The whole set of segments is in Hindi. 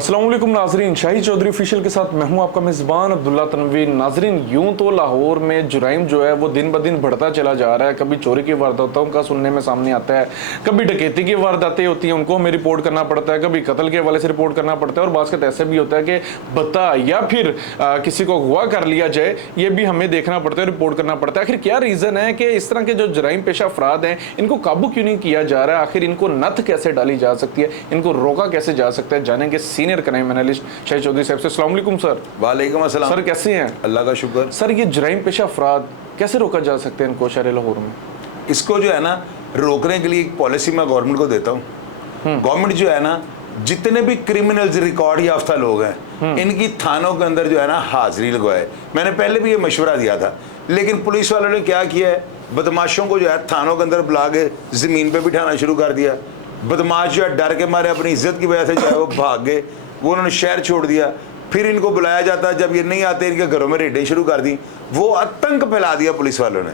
अस्सलाम वालेकुम नाजरीन, शाही चौधरी ऑफिशियल के साथ मैं हूं आपका मेज़बान अब्दुल्ला तनवीर। नाजरीन, यूं तो लाहौर में जुराइम जो है वो दिन ब दिन बढ़ता चला जा रहा है। कभी चोरी की वारदातों का सुनने में सामने आता है, कभी डकैती की वारदातें होती हैं, उनको हमें रिपोर्ट करना पड़ता है, कभी कत्ल के हवाले से रिपोर्ट करना पड़ता है, और बाज़ ऐसे भी होता है कि बता या फिर किसी को अगवा कर लिया जाए, ये भी हमें देखना पड़ता है, रिपोर्ट करना पड़ता है। आखिर क्या रीज़न है कि इस तरह के जो जुराइम पेशा अफराद हैं इनको काबू क्यों नहीं किया जा रहा है? आखिर इनको नथ कैसे डाली जा सकती है, इनको रोका कैसे जा सकता है? जानेंगे सीनियर क्राइम एनालिस्ट शाही चौधरी साहब से। अस्सलाम वालेकुम सर। वालेकुम अस्सलाम सर, कैसे हैं? अल्लाह का शुक्र। सर, ये जुराइम पेशा अफराद कैसे रोका जा सकते हैं इनको शहर लाहौर में? इसको जो है ना रोकने के लिए एक पॉलिसी मैं गवर्नमेंट को देता हूँ। गवर्नमेंट जो है ना जितने भी क्रिमिनल्स रिकॉर्ड याफ्ता लोग हैं इनकी थानों के अंदर जो है ना हाजिरी लगवाए। मैंने पहले भी ये मशवरा दिया था, लेकिन पुलिस वालों ने क्या किया है, बदमाशों को जो है थानों के अंदर बुला के ज़मीन पे बिठाना शुरू कर दिया। बदमाश जो है डर के मारे अपनी इज्जत की वजह से जो है वो भाग गए, वो उन्होंने शहर छोड़ दिया। फिर इनको बुलाया जाता, जब ये नहीं आते इनके घरों में रेडें शुरू कर दी। वो आतंक फैला दिया पुलिस वालों ने।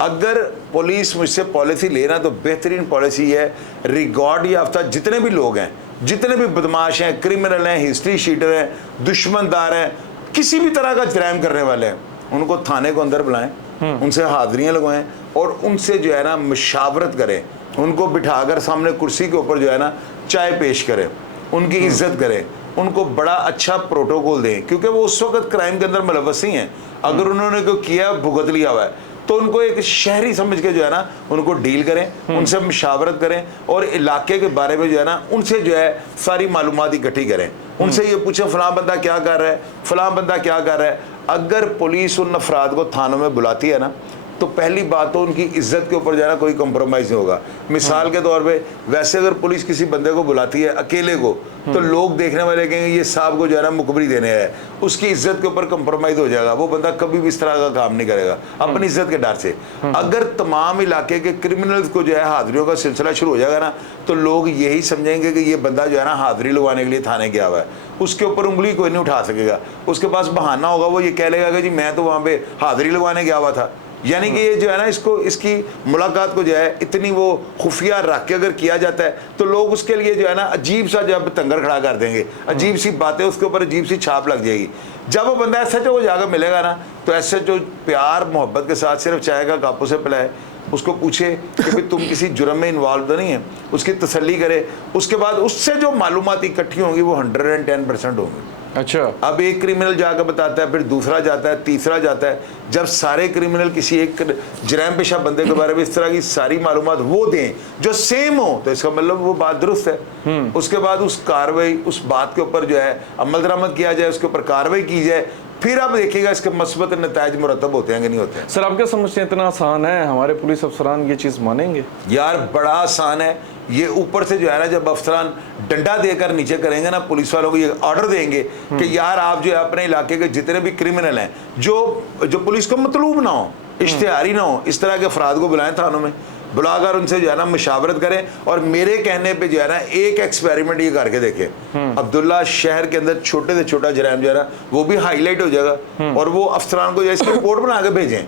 अगर पुलिस मुझसे पॉलिसी लेना तो बेहतरीन पॉलिसी है, रिकॉर्ड याफ्ता जितने भी लोग हैं, जितने भी बदमाश हैं, क्रिमिनल हैं, हिस्ट्री शीटर हैं, दुश्मनदार हैं, किसी भी तरह का जराइम करने वाले हैं, उनको थाने को अंदर बुलाएं, उनसे हाजिरियाँ लगवाएं और उनसे जो है ना मशावरत करें। उनको बिठाकर सामने कुर्सी के ऊपर जो है ना चाय पेश करें, उनकी इज्जत करें, उनको बड़ा अच्छा प्रोटोकॉल दें, क्योंकि वो उस वक्त क्राइम के अंदर मुलव्वस ही हैं। अगर उन्होंने कोई किया भुगत लिया हुआ है तो उनको एक शहरी समझ के जो है ना उनको डील करें, उनसे मशावरत करें और इलाके के बारे में जो है ना उनसे जो है सारी मालूमात इकट्ठी करें। उनसे ये पूछें फलां बंदा क्या कर रहा है, फलां बंदा क्या कर रहा है। अगर पुलिस उन अफराद को थानों में बुलाती है ना तो पहली बात तो उनकी इज्जत के ऊपर जो है ना कोई कंप्रोमाइज़ नहीं होगा। मिसाल के तौर पे वैसे अगर पुलिस किसी बंदे को बुलाती है अकेले को तो लोग देखने वाले कहेंगे ये साहब को जो है ना मुखबरी देने है, उसकी इज्जत के ऊपर कंप्रोमाइज़ हो जाएगा, वो बंदा कभी भी इस तरह का काम नहीं करेगा अपनी इज्जत के डर से। अगर तमाम इलाके के क्रिमिनल्स को जो है हाजिरियों का सिलसिला शुरू हो जाएगा ना तो लोग यही समझेंगे कि ये बंदा जो है ना हाजिरी लगवाने के लिए थाने गया हुआ है, उसके ऊपर उंगली कोई नहीं उठा सकेगा। उसके पास बहाना होगा, वो ये कह लेगा कि जी मैं तो वहाँ पे हाजिरी लगवाने गया हुआ था। यानी कि ये जो है ना इसको इसकी मुलाकात को जो है इतनी वो खुफिया रख के अगर किया जाता है तो लोग उसके लिए जो है ना अजीब सा जो है तंगर खड़ा कर देंगे, अजीब सी बातें उसके ऊपर अजीब सी छाप लग जाएगी। जब वो बंदा एसएचओ को जाकर मिलेगा ना तो एसएचओ प्यार मोहब्बत के साथ सिर्फ चाय का कप उसे पिलाए, उसको पूछे कि भाई तुम किसी जुर्म में इन्वॉल्व तो नहीं है, उसकी तसल्ली करे। उसके बाद उससे जो मालूमात इकट्ठी होंगी वो 110% होंगी। अच्छा, अब एक क्रिमिनल जाकर बताता है, फिर दूसरा जाता है, तीसरा जाता है। जब सारे क्रिमिनल किसी एक जराइम पेशा बंदे के बारे में इस तरह की सारी मालूमात वो दें जो सेम हो तो इसका मतलब वो बात दुरुस्त है। उसके बाद उस कार्रवाई उस बात के ऊपर जो है अमल दरामद किया जाए, उसके ऊपर कार्रवाई की जाए, फिर आप देखिएगा इसके मस्बत नताइज मुरतब होते हैं कि नहीं होते हैं। सर, आप क्या समझते हैं इतना आसान है? हमारे पुलिस अफसरान ये चीज़ मानेंगे? यार बड़ा आसान है ये। ऊपर से जो है ना जब अफसरान डंडा देकर नीचे करेंगे ना, पुलिस वालों को ये ऑर्डर देंगे कि यार आप जो है अपने इलाके के जितने भी क्रिमिनल हैं जो पुलिस को मतलूब ना हो, इश्तिहारी ना हो, इस तरह के अफराद को बुलाएं थानों में, बुलाकर उनसे जो है ना मुशावरत करें। और मेरे कहने पे जो है ना एक एक्सपेरिमेंट ये करके देखें अब्दुल्ला, शहर के अंदर छोटे से छोटा जराइम जो है ना वो भी हाईलाइट हो जाएगा और वो अफसरान को जैसे रिपोर्ट बना के भेजें,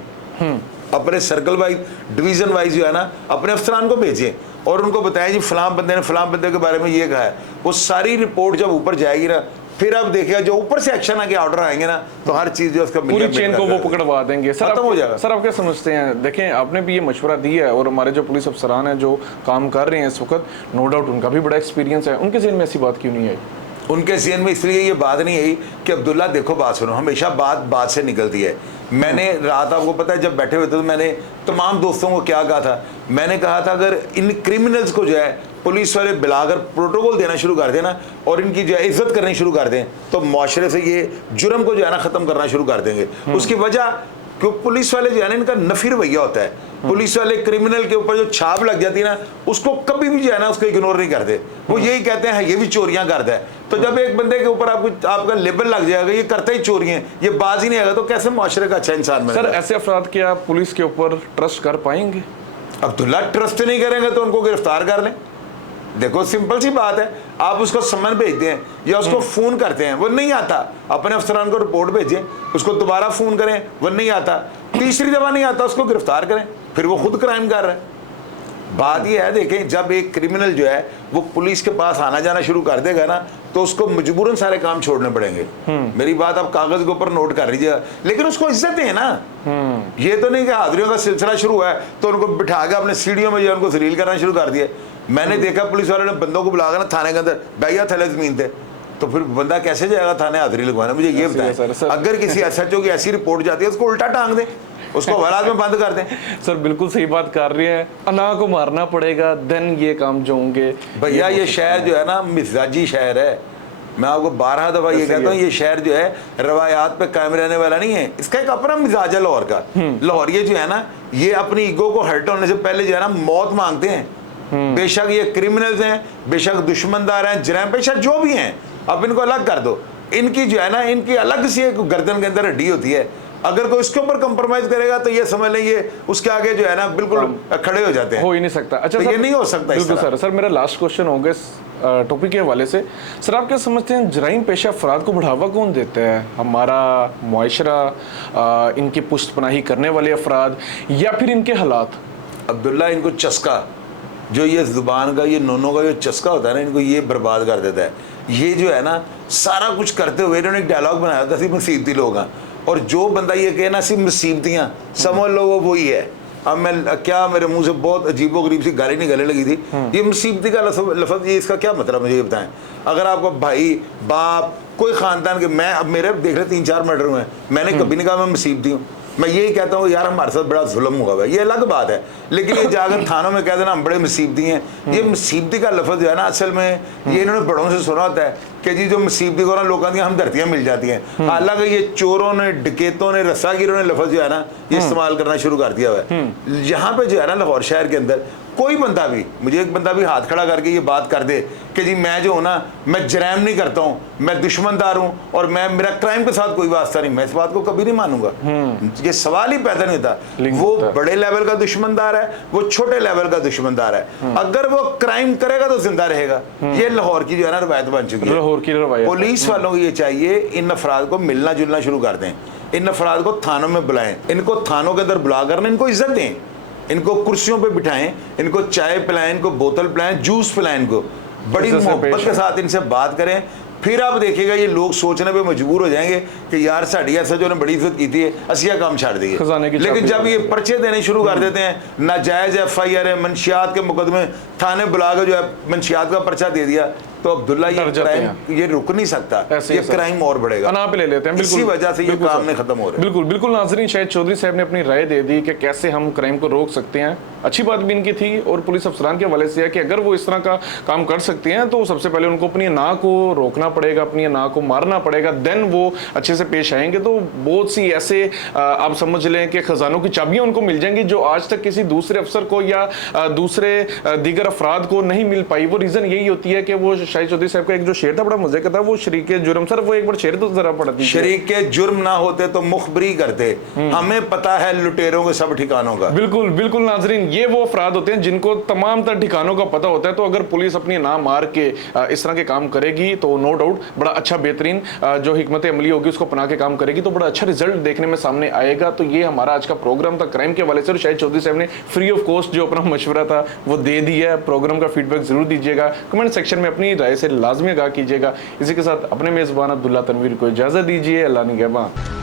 अपने सर्कल वाइज डिवीजन वाइज जो है ना अपने अफसरान को भेजें और उनको बताएं जी फलां बंदे ने फलां बंदे के बारे में ये कहा है। वो सारी रिपोर्ट जब ऊपर जाएगी ना फिर आप देखिएगा जो ऊपर से एक्शन आके ऑर्डर आएंगे ना तो हर चीज जो उसका पूरी चेन को वो पकड़वा देंगे। सर, खत्म हो जाएगा। सर, आप क्या समझते हैं? देखें, आपने भी ये मशवरा दिया है और हमारे जो पुलिस अफसरान हैं जो काम कर रहे हैं इस वक्त, नो डाउट उनका भी बड़ा एक्सपीरियंस है, उनके ज़हन में ऐसी बात क्यों नहीं आई? उनके ज़हन में इसलिए ये बात नहीं आई कि अब्दुल्ला देखो बात सुनो, हमेशा बात से निकलती है। मैंने रात आपको पता है जब बैठे हुए थे तो मैंने तमाम दोस्तों को क्या कहा था, मैंने कहा था अगर इन क्रिमिनल्स को जो है पुलिस वाले बुलाकर प्रोटोकॉल देना शुरू कर देना और इनकी जो है इज्जत करनी शुरू कर दें तो माशरे से ये जुर्म को जो है ना ख़त्म करना शुरू कर देंगे। उसकी वजह क्यों पुलिस वाले जो है ना इनका नफी रवैया होता है। पुलिस वाले क्रिमिनल के ऊपर जो छाप लग जाती है ना उसको कभी भी जो है ना उसको इग्नोर नहीं करते। वो यही कहते हैं ये भी चोरियां करता है। तो जब एक बंदे के ऊपर आपका लेबल लग जाएगा ये करता ही चोरियां, ये बाज ही नहीं आएगा तो कैसे माशरे का अच्छा इंसान बनेगा? सर, ऐसे अफराद के आप पुलिस के ऊपर ट्रस्ट कर पाएंगे? अब्दुल्ला ट्रस्ट नहीं करेंगे तो उनको गिरफ्तार कर लें। देखो सिंपल सी बात है, आप उसको समन भेजते हैं या उसको फोन करते हैं, वो नहीं आता, अपने अफसरान को रिपोर्ट भेजें, उसको दोबारा फोन करें, वो नहीं आता, तीसरी दफा नहीं आता, उसको गिरफ्तार करें, फिर वो खुद क्राइम कर रहा है। बात ये है, देखें, जब एक क्रिमिनल जो है वो पुलिस के पास आना जाना शुरू कर देगा ना, तो उसको मजबूरन सारे काम छोड़ने पड़ेंगे। मेरी बात आप कागज के ऊपर नोट कर लीजिएगा, लेकिन उसको इज्जत है ना। ये तो नहीं कि हाजिरियों का सिलसिला शुरू हुआ है तो उनको बिठा के अपने सीढ़ियों में जो उनको जलील करना शुरू कर दिया। मैंने देखा पुलिस वाले ने बंदों को बुलाकर ना थाने के अंदर बैया थले जमीन थे, तो फिर बंदा कैसे जाएगा थाने हाजिरी लगवाने? मुझे ये बताएं, अगर किसी SHO की ऐसी रिपोर्ट जाती है उसको उल्टा टांग दें, उसको हवालात में बंद कर दें। सर बिल्कुल सही बात कर रही है, अना को मारना पड़ेगा, देन ये काम जो होंगे। भैया ये शहर जो है ना मिजाजी शहर है, मैं आपको 12 दफा ये कहता हूँ, ये शहर जो है रवायात पे कायम रहने वाला नहीं है, इसका एक अपना मिजाज है लाहौर का। लाहौर ये जो है ना, ये अपनी ईगो को हर्ट होने से पहले जो है ना मौत मांगते हैं। बेशक ये क्रिमिनल्स हैं, बेशक दुश्मनदार हैं, जराइम पेशा जो भी हैं, अब इनको अलग कर दो। इनकी जो है ना, इनकी अलग सी एक गर्दन के अंदर हड्डी होती है, अगर कोई उसके ऊपर कंप्रोमाइज करेगा तो ये समझ लेंगे उसके आगे जो है ना बिल्कुल खड़े हो जाते हैं। हो ही नहीं सकता। अच्छा तो सर, ये नहीं हो सकता। बिल्कुल सर। सर मेरा लास्ट क्वेश्चन होगा इस टॉपिक के हवाले से। सर आप क्या समझते हैं, जराइम पेशा अफराद को बढ़ावा कौन देता है? हमारा मुआशरा, इनकी पुष्टपनाही करने वाले अफराद, या फिर इनके हालात? अब्दुल्ला, इनको चस्का, जो ये जुबान का, ये नोनों का जो चस्का होता है ना, इनको ये बर्बाद कर देता है। ये जो है ना सारा कुछ करते हुए इन्होंने एक डायलॉग बनाया था, सिर्फ मुसीबती लोग हैं, और जो बंदा ये कहे ना सिर्फ मुसीबतियाँ, समझ लो वो वही है। अब मैं क्या, मेरे मुंह से बहुत अजीबो गरीब सी गाली निकलने लगी थी। ये मुसीबती का लफ्ज़, ये इसका क्या मतलब, मुझे ये बताएं। अगर आपको भाई बाप कोई ख़ानदान के, मैं अब मेरे देख रहे 3-4 मर्डर हुए हैं, मैंने कभी नहीं कहा मैं मुसीबती हूँ। मैं यही कहता हूँ यार हमारे साथ बड़ा जुल्म हुआ है, ये अलग बात है, लेकिन ये जाकर थानों में कह देना हम बड़े मुसीबती हैं, ये मुसीबती का लफ्ज़ जो है ना, असल में ये इन्होंने बड़ों से सुना होता है कि जी जो मुसीबती को ना लोगों की हम धरतियाँ मिल जाती हैं। हालांकि ये चोरों ने, डकैतों ने, रस्सागिरों ने लफ्ज़ जो है ना ये इस्तेमाल करना शुरू कर दिया हुआ है। यहाँ पे जो है ना लाहौर शहर के अंदर कोई बंदा भी, मुझे एक बंदा भी हाथ खड़ा करके ये बात कर दे कि जी मैं जो हूँ ना, मैं जराइम नहीं करता हूँ, मैं दुश्मनदार हूँ और मेरा क्राइम के साथ कोई वास्ता नहीं, मैं इस बात को कभी नहीं मानूंगा। ये सवाल ही पैदा नहीं होता। वो बड़े लेवल का दुश्मनदार है, वो छोटे लेवल का दुश्मनदार है, अगर वो क्राइम करेगा तो जिंदा रहेगा। ये लाहौर की जो है ना रवायत बन चुकी है। लाहौर की रवायत। पुलिस वालों को ये चाहिए इन अफराद को मिलना जुलना शुरू कर दें, इन अफराद को थानों में बुलाएं, इनको थानों के अंदर बुलाकर इनको इज्जत दें, इनको कुर्सियों पे बिठाएं, इनको चाय पिलाएं, इनको बोतल पिलाएं, जूस पिलाएं, इनको बड़ी मोहब्बत के साथ इनसे बात करें। फिर आप देखिएगा ये लोग सोचने पे मजबूर हो जाएंगे कि यार साड़ी SHO ने बड़ी इज्जत की थी, असिया काम छाड़ दी है। लेकिन जब ये पर्चे देने शुरू कर देते हैं, नाजायज FIR है, मंशियात के मुकदमे, थाने बुला के जो है मंशियात का पर्चा दे दिया, तो अब्दुल्ला ये क्राइम ये रुक नहीं सकता, ये क्राइम और बढ़ेगा। पे ले लेते हैं, इसी वजह से ये काम नहीं खत्म हो रहा है। बिल्कुल बिल्कुल नाज़रीन, शाहिद चौधरी साहब ने अपनी राय दे दी कि कैसे हम क्राइम को रोक सकते हैं। अच्छी बात भी इनकी थी, और पुलिस अफसरान के हवाले से है कि अगर वो इस तरह का काम कर सकते हैं तो सबसे पहले उनको अपनी नाक को रोकना पड़ेगा, अपनी नाक को मारना पड़ेगा, देन वो अच्छे से पेश आएंगे। तो बहुत सी ऐसे आप समझ लें कि खजानों की चाबियां उनको मिल जाएंगी जो आज तक किसी दूसरे अफसर को या दूसरे दीगर अफराद को नहीं मिल पाई। वो रीजन यही होती है कि वो शाहिद चौधरी साहब का एक जो शेर था बड़ा मजे का था, वो शरीके जुर्म। सर वो एक बार शेर तो जरा पढ़ा दीजिए। शरीके जुर्म ना होते तो मुखबरी करते, हमें पता है लुटेरों के सब ठिकानों का। बिल्कुल बिल्कुल नाजरीन, ये वो अफराद होते हैं जिनको तमाम तर ठिकानों का पता होता है। तो अगर पुलिस अपनी ना मार के इस तरह के काम करेगी तो नो डाउट बड़ा अच्छा बेहतरीन जो हिकमत अमली होगी उसको अपना के काम करेगी तो बड़ा अच्छा रिजल्ट देखने में सामने आएगा। तो ये हमारा आज का प्रोग्राम था क्राइम के हवाले से, और शाहिद चौधरी साहब ने फ्री ऑफ कॉस्ट जो अपना मशवरा था वो दे दिया है। प्रोग्राम का फीडबैक जरूर दीजिएगा, कमेंट सेक्शन में अपनी राय से लाजमी आगाह कीजिएगा। इसी के साथ अपने मेजबान अब्दुल्ला तनवीर को इजाजत दीजिए। अल्लाह निगहबान।